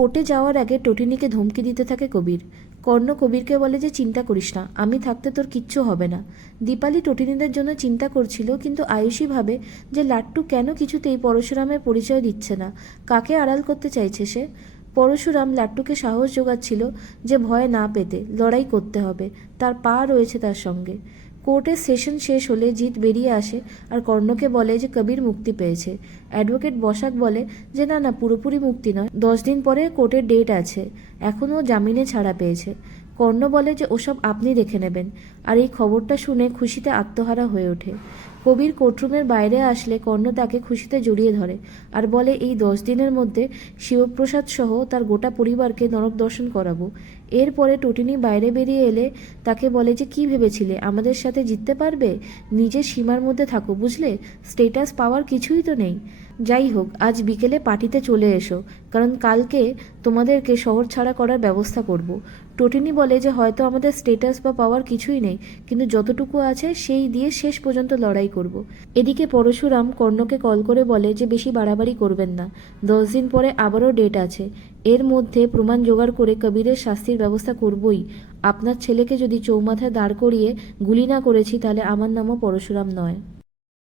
কোর্টে যাওয়ার আগে টটিনিকে ধমকি দিতে থাকে কবির। কর্ণ কবিরকে বলে যে চিন্তা করিস না, আমি থাকতে তোর কিচ্ছু হবে না। দীপালি টটিনিদের জন্য চিন্তা করছিল, কিন্তু আয়ুষী ভাবে যে লাট্টু কেন কিছুতেই পরশুরামের পরিচয় দিচ্ছে না, কাকে আড়াল করতে চাইছে সে। পরশুরাম লাট্টুকে সাহস জোগাচ্ছিল যে ভয় না পেতে, লড়াই করতে হবে, তার পা রয়েছে তার সঙ্গে। কোর্টের সেশন শেষ হলে জিৎ বেরিয়ে আসে আর কর্ণকে বলে যে কবির মুক্তি পেয়েছে। অ্যাডভোকেট বসাক বলে যে না না, পুরোপুরি মুক্তি নয়, 10 দিন পরে কোর্টের ডেট আছে, এখনও জামিনে ছাড়া পেয়েছে। কর্ণ বলে যে ওসব আপনি দেখে নেবেন। আর এই খবরটা শুনে খুশিতে আত্মহারা হয়ে ওঠে। কবির কোর্টরুমের বাইরে আসলে কর্ণ তাকে খুশিতে জড়িয়ে ধরে আর বলে এই 10 দিনের মধ্যে শিবপ্রসাদ সহ তার গোটা পরিবারকে নরক দর্শন করাবো। এরপরে টটিনি বাইরে বেরিয়ে এলে তাকে বলে যে কি ভেবেছিলে আমাদের সাথে জিততে পারবে? নিজের সীমার মধ্যে থাকো, বুঝলে? স্টেটাস পাওয়ার কিছুই তো নেই। যাই হোক, আজ বিকেলে পার্টিতে চলে এসো, কারণ কালকে তোমাদেরকে শহর ছাড়া করার ব্যবস্থা করব। টটিনি বলে যে হয়তো আমাদের স্টেটাস বা পাওয়ার কিছুই নেই, কিন্তু যতটুকু আছে সেই দিয়ে শেষ পর্যন্ত লড়াই করব। এদিকে পরশুরাম কর্ণকে কল করে বলে যে বেশি বাড়াবাড়ি করবেন না, 10 দিন পরে আবারও ডেট আছে, এর মধ্যে প্রমাণ জোগাড় করে কবিরের শাস্তির ব্যবস্থা করবই। আপনার ছেলেকে যদি চৌমাথায় দাঁড় করিয়ে গুলি না করেছি তাহলে আমার নামও পরশুরাম নয়।